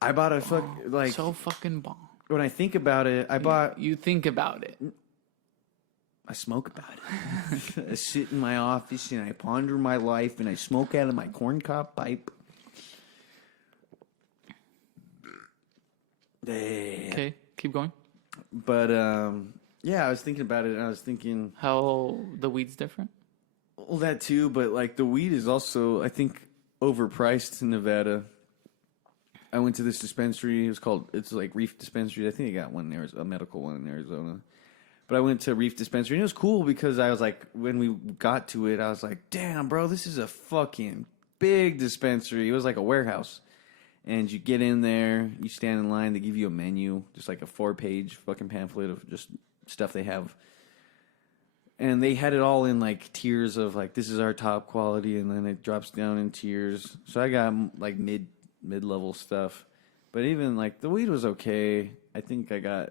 I bought a so fucking bomb. When I think about it, You think about it. I smoke about it. I sit in my office and I ponder my life and I smoke out of my corncob pipe. Okay, keep going. But yeah, I was thinking about it and I was thinking how the weed's different. Well, that too, but like the weed is also, I think, overpriced in Nevada. I went to this dispensary. It's like Reef Dispensary. I think I got one there, a medical one in Arizona. But I went to Reef Dispensary, and it was cool because I was like, when we got to it, I was like, damn, bro, this is a fucking big dispensary. It was like a warehouse. And you get in there, you stand in line, they give you a menu, just like a 4-page fucking pamphlet of just stuff they have. And they had it all in like tiers of like, this is our top quality, and then it drops down in tiers. So I got like mid-level stuff. But even like the weed was okay. I think I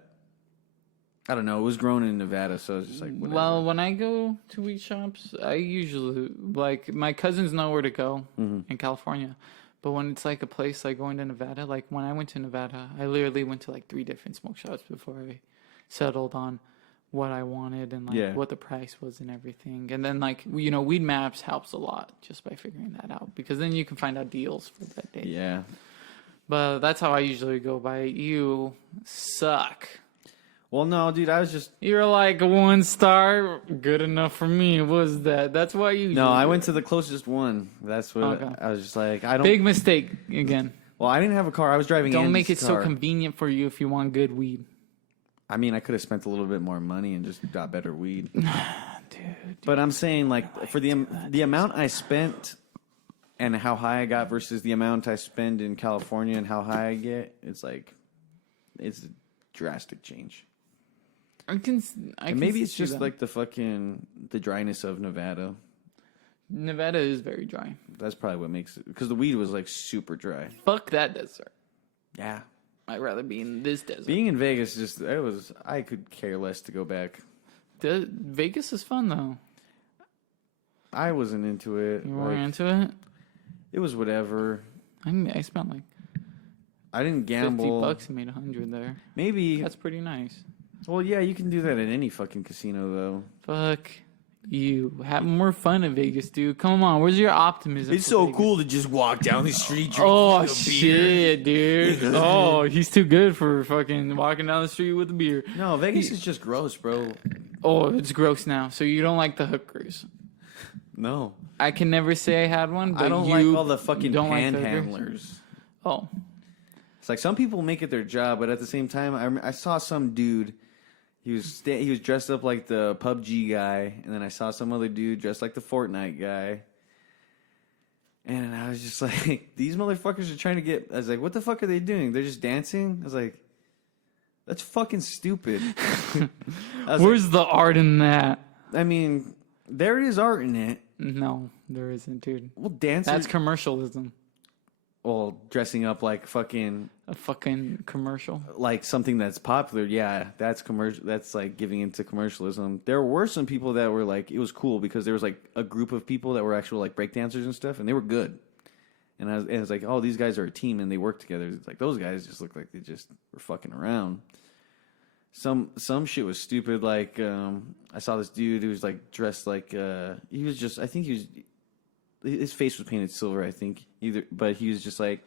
don't know, it was grown in Nevada, so it's just like whatever. Well, when I go to weed shops, I usually, like, my cousins know where to go in California. But when it's like a place like going to Nevada, like when I went to Nevada, I literally went to like 3 different smoke shops before I settled on what I wanted and like what the price was and everything. And then like, you know, Weed Maps helps a lot just by figuring that out because then you can find out deals for that day. Yeah. But that's how I usually go by it. You suck. Well, no, dude, I was just... You're like 1 star, good enough for me. What was that? That's why you... No, I went to the closest one. That's what I was just like, I don't... Big mistake again. Well, I didn't have a car. I was driving Don't Andy's make it car. so convenient for you if you want good weed. I mean, I could have spent a little bit more money and just got better weed. Dude. But I'm saying, like, for the amount I spent and how high I got versus the amount I spend in California and how high I get, it's like, it's a drastic change. Maybe it's just like the dryness of Nevada. Nevada is very dry. That's probably what makes it, because the weed was like super dry. Fuck that desert. Yeah. I'd rather be in this desert. Being in Vegas, I could care less to go back. Vegas is fun though. I wasn't into it. You weren't into it? It was whatever. I spent like I didn't gamble. $50 and made 100 there. Maybe that's pretty nice. Well, yeah, you can do that at any fucking casino though. Fuck you. Have more fun in Vegas, dude. Come on, where's your optimism? It's so cool to just walk down the street drinking oh shit, dude. Oh, he's too good for fucking walking down the street with a beer. No, Vegas is just gross, bro. Oh, it's gross now. So you don't like the hookers? No. I can never say I had one, but I don't like all the fucking panhandlers. Oh, It's like some people make it their job, but at the same time, I saw some dude. He was dressed up like the PUBG guy, and then I saw some other dude dressed like the Fortnite guy. And I was just like, these motherfuckers are trying to get... I was like, what the fuck are they doing? They're just dancing? I was like, that's fucking stupid. where's the art in that? I mean, there is art in it. No, there isn't, dude. Well, dancers... That's commercialism. Well, dressing up like fucking... A fucking commercial. Like something that's popular, yeah, that's commercial. That's like giving into commercialism. There were some people that were like, it was cool because there was like a group of people that were actual like breakdancers and stuff, and they were good. And I was like, oh, these guys are a team and they work together. It's like those guys just look like they just were fucking around. Some shit was stupid. Like I saw this dude who was like dressed like he was just. I think he was. His face was painted silver. I think but he was just like.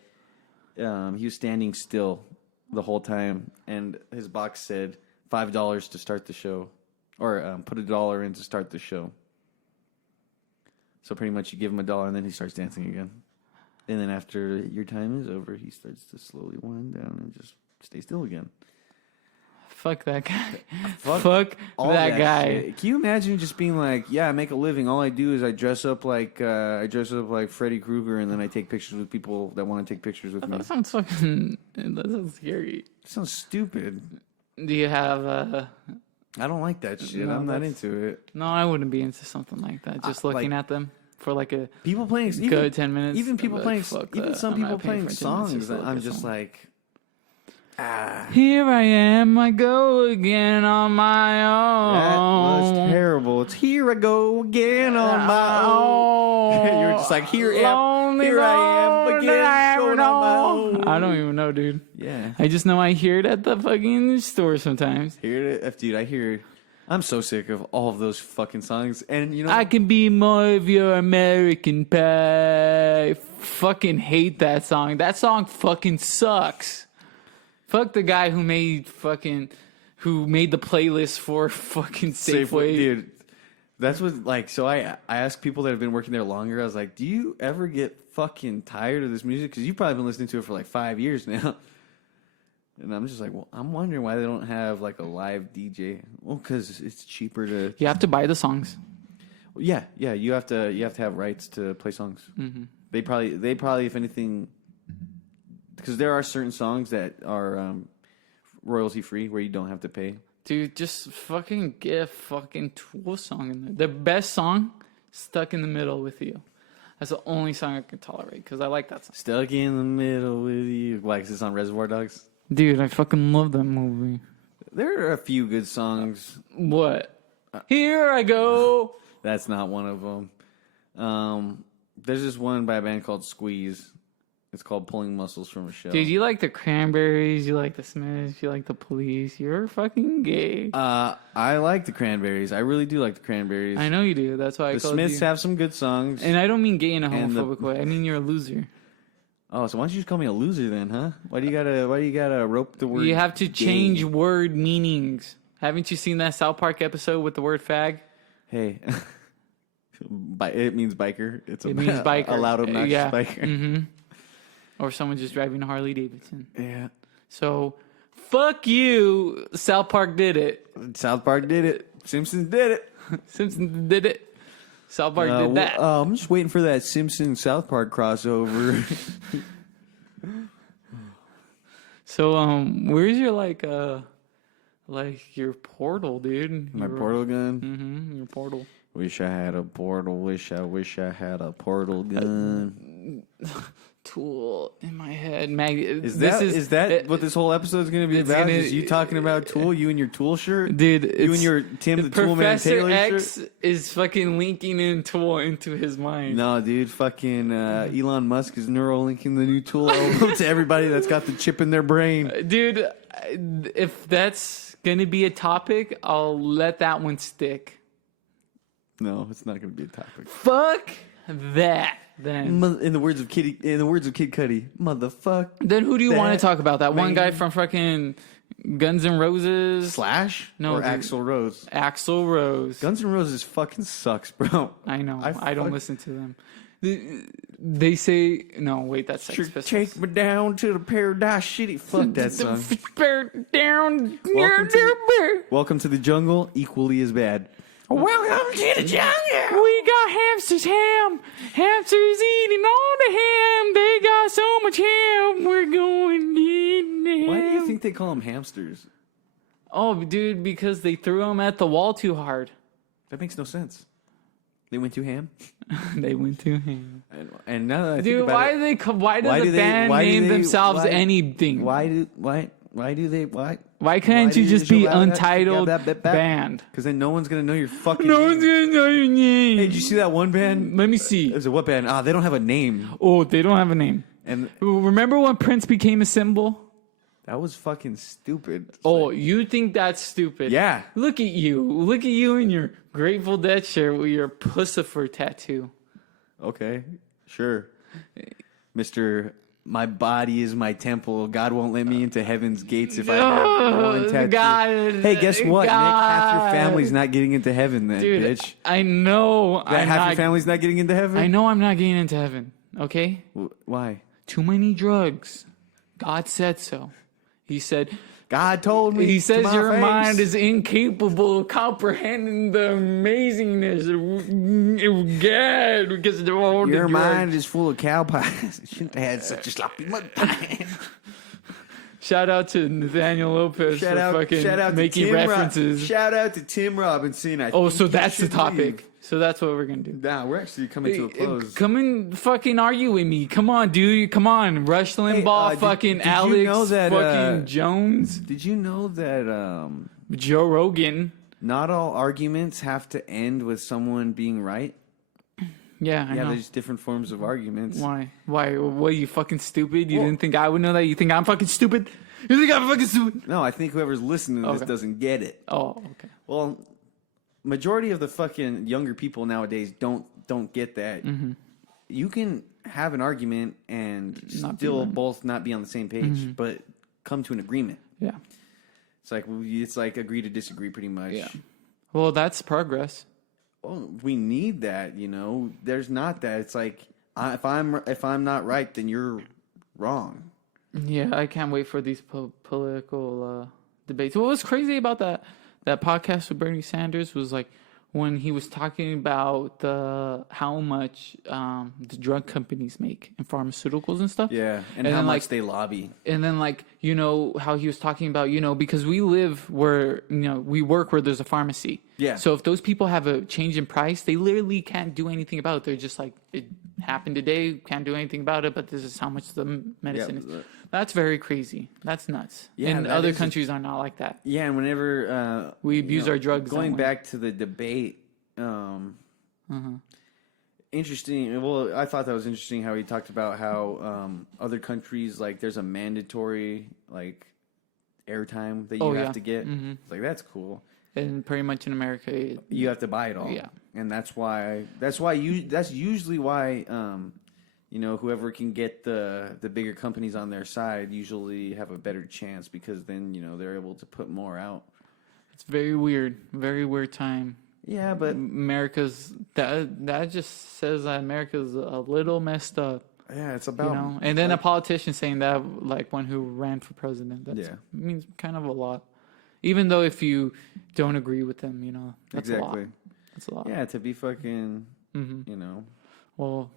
He was standing still the whole time, and his box said $5 to start the show, or put $1 in to start the show. So pretty much you give him $1 and then he starts dancing again. And then after your time is over, he starts to slowly wind down and just stay still again. Fuck that guy. Fuck all that guy. Shit. Can you imagine just being like, yeah, I make a living. All I do is I dress up like Freddy Krueger, and then I take pictures with people that want to take pictures with me. That sounds fucking... That sounds scary. That sounds stupid. Do you have I don't like that shit. No, I'm not into it. No, I wouldn't be into something like that. Just looking at them for like a people playing good 10 minutes. Even people playing, even some I'm people not paying playing for 10 minutes songs. just to look I'm at just someone. like, Here I am, I go again on my own. that was terrible. It's here I go again on my own. You're just like, here I am again, going on my own. I don't even know, dude. Yeah. I just know I hear it at the fucking store sometimes. Hear it, dude. I hear. I'm so sick of all of those fucking songs, and you know, I can be more of your American Pie. Fucking hate that song. That song fucking sucks. Fuck the guy who made the playlist for fucking Safeway. Dude. That's what, like, so I asked people that have been working there longer. I was like, do you ever get fucking tired of this music? Because you've probably been listening to it for like 5 years now. And I'm just like, well, I'm wondering why they don't have like a live DJ. Well, because it's cheaper to. You have to buy the songs. Yeah. You have to have rights to play songs. Mm-hmm. They probably, if anything, because there are certain songs that are royalty free where you don't have to pay. Dude, just fucking get a fucking Tool song in there. The best song, Stuck in the Middle with You. That's the only song I can tolerate because I like that song. Stuck in the middle with you. Why? Because it's on Reservoir Dogs? Dude, I fucking love that movie. There are a few good songs. What? Here I go. That's not one of them. There's this one by a band called Squeeze. It's called Pulling Muscles from a Shell. Dude, you like the Cranberries, you like the Smiths, you like the Police. You're fucking gay. I like the Cranberries. I really do like the Cranberries. I know you do. That's why I The called Smiths you. have some good songs. And I don't mean gay in a And the- homophobic way. I mean you're a loser. Oh, so why don't you just call me a loser then, huh? Why do you gotta rope the word? You have to gay? change word meanings. Haven't you seen that South Park episode with the word fag? Hey. It means biker. It means biker. A loud, obnoxious Yeah. biker. Mm-hmm. Or someone just driving a Harley Davidson. Yeah. So, fuck you. South Park did it. South Park did it. Simpsons did it. Simpsons did it. South Park did that. I'm just waiting for that Simpsons South Park crossover. So, where's your your portal, dude? My portal gun. Mm-hmm. Your portal. Wish I had a portal. Wish I had a portal gun. Tool in my head. Is that what this whole episode is going to be it's about? gonna- Is you talking about Tool? You and your Tool shirt? Dude, You and your Tim the Tool Man Professor Taylor X shirt? is fucking linking in Tool into his mind. No, dude. Fucking Elon Musk is neurolinking the new Tool album to everybody that's got the chip in their brain. Dude, if that's going to be a topic, I'll let that one stick. No, it's not going to be a topic. Fuck that. Then In the words of Kid Cudi, motherfuck. Then who do you want to that talk about? That one guy man. from fucking Guns N' Roses? Slash? No, or dude. Axl Rose? Axl Rose. Guns N' Roses fucking sucks, bro. I know. I don't listen to them. They say no. Wait, that's Sex Pistols. Take me down to the paradise shitty. Fuck that song. Down. Welcome to the jungle. Equally as bad. Welcome to the jungle. We got hamsters, ham. Hamsters eating all the ham. They got so much ham. We're going to eat ham. Why do you think they call them hamsters? Oh, dude, because they threw them at the wall too hard. That makes no sense. They went too ham. They went too ham. And now that I think Dude, about why it, do they? Why does the band name themselves anything? Why do they? Why can't you just be Untitled Band? Because then no one's gonna know your fucking. No name. one's gonna know your name. Hey, did you see that one band? Let me see. It was a what band? They don't have a name. Oh, they don't have a name. And remember when Prince became a symbol? that was fucking stupid. You think that's stupid? Yeah. Look at you. Look at you in your Grateful Dead shirt with your Pussifer tattoo. Okay, sure, Mister. My body is my temple. God won't let me into heaven's gates if I have one tattoo. God, hey, guess what, Nick? Half your God. family's not getting into heaven then, Dude, bitch. I know. Half your family's not getting into heaven? I know I'm not getting into heaven. Okay? Why? Too many drugs. God said so. He said, God told me. He to says my your face. mind is incapable of comprehending the amazingness of God because of all the Your drugs. mind is full of cow pies. You shouldn't have had such a sloppy mud pie. Shout out to Nathaniel Lopez for fucking making references. Shout out to Tim Robinson. So that's the topic. So that's what we're going to do. Nah, we're actually coming to a close. Come and fucking argue with me. Come on, dude. Come on. Rush Limbaugh, did Alex, you know that, fucking Jones. Did you know that Joe Rogan. not all arguments have to end with someone being right? Yeah, I know. There's different forms of arguments. Why? What, you fucking stupid? You didn't think I would know that? You think I'm fucking stupid? You think I'm fucking stupid? No, I think whoever's listening to this doesn't get it. Oh, okay. Well, majority of the fucking younger people nowadays don't get that. Mm-hmm. You can have an argument and Not still both not be on the same page, but come to an agreement. Yeah. It's like agree to disagree, pretty much. Yeah. Well, that's progress. Well, we need that, you know. There's not that. It's like if I'm not right, then you're wrong. Yeah, I can't wait for these political debates. What was crazy about that podcast with Bernie Sanders was like when he was talking about how much the drug companies make in pharmaceuticals and stuff. Yeah, and how much they lobby. And then how he was talking about, because we live where, we work where there's a pharmacy. Yeah. So if those people have a change in price, they literally can't do anything about it. They're just like, it happened today, can't do anything about it, but this is how much the medicine is. That's very crazy. That's nuts. Yeah, and other countries are not like that. Yeah, and whenever we abuse our drugs. Going back to the debate, interesting. Well, I thought that was interesting how he talked about how other countries, like, there's a mandatory airtime that you have to get. Mm-hmm. Like, that's cool. And pretty much in America, you have to buy it all. Yeah, and that's usually why whoever can get the bigger companies on their side usually have a better chance because then they're able to put more out. It's very weird time. Yeah, but America's that just says that America's a little messed up. Yeah, it's about and then a politician saying that, like one who ran for president. That means kind of a lot. Even though if you don't agree with them, that's exactly. a lot. That's a lot. Yeah, to be fucking, Well,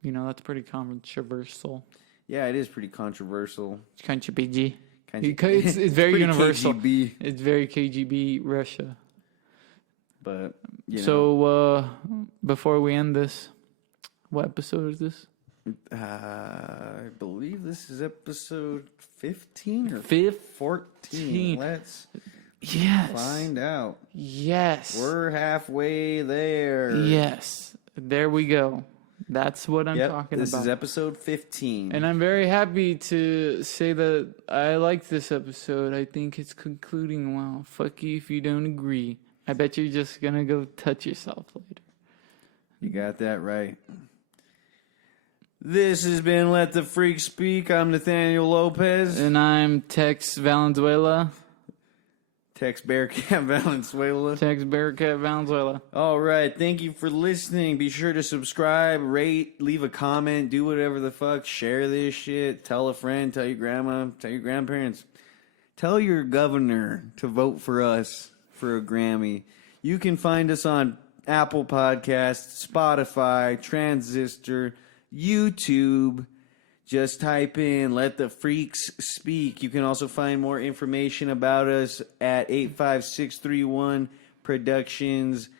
that's pretty controversial. Yeah, it is pretty controversial. It's very universal. KGB. It's very KGB Russia. But so before we end this, what episode is this? I believe this is episode 15 or 14. Let's find out. Yes. We're halfway there. Yes. There we go. That's what I'm talking this about. This is episode 15. And I'm very happy to say that I like this episode. I think it's concluding well. Fuck you if you don't agree. I bet you're just going to go touch yourself later. You got that right. This has been Let the Freak Speak. I'm Nathaniel Lopez. And I'm Tex Valenzuela. Tex Bearcat Valenzuela. Tex Bearcat Valenzuela. All right. Thank you for listening. Be sure to subscribe, rate, leave a comment, do whatever the fuck. Share this shit. Tell a friend, tell your grandma, tell your grandparents. Tell your governor to vote for us for a Grammy. You can find us on Apple Podcasts, Spotify, Transistor, YouTube. Just type in Let the Freaks Speak. You can also find more information about us at 85631 Productions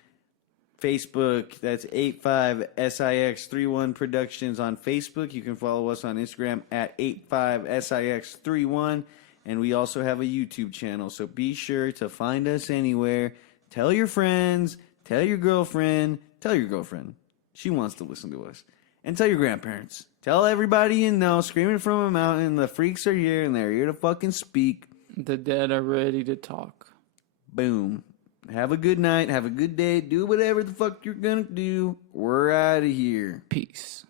Facebook. That's 85SIX31 Productions on Facebook. You can follow us on Instagram at 85SIX31. And we also have a YouTube channel. So be sure to find us anywhere. Tell your friends. Tell your girlfriend. Tell your girlfriend. She wants to listen to us. And tell your grandparents. Tell everybody you know, screaming from a mountain, the freaks are here and they're here to fucking speak. The dead are ready to talk. Boom. Have a good night. Have a good day. Do whatever the fuck you're gonna do. We're out of here. Peace.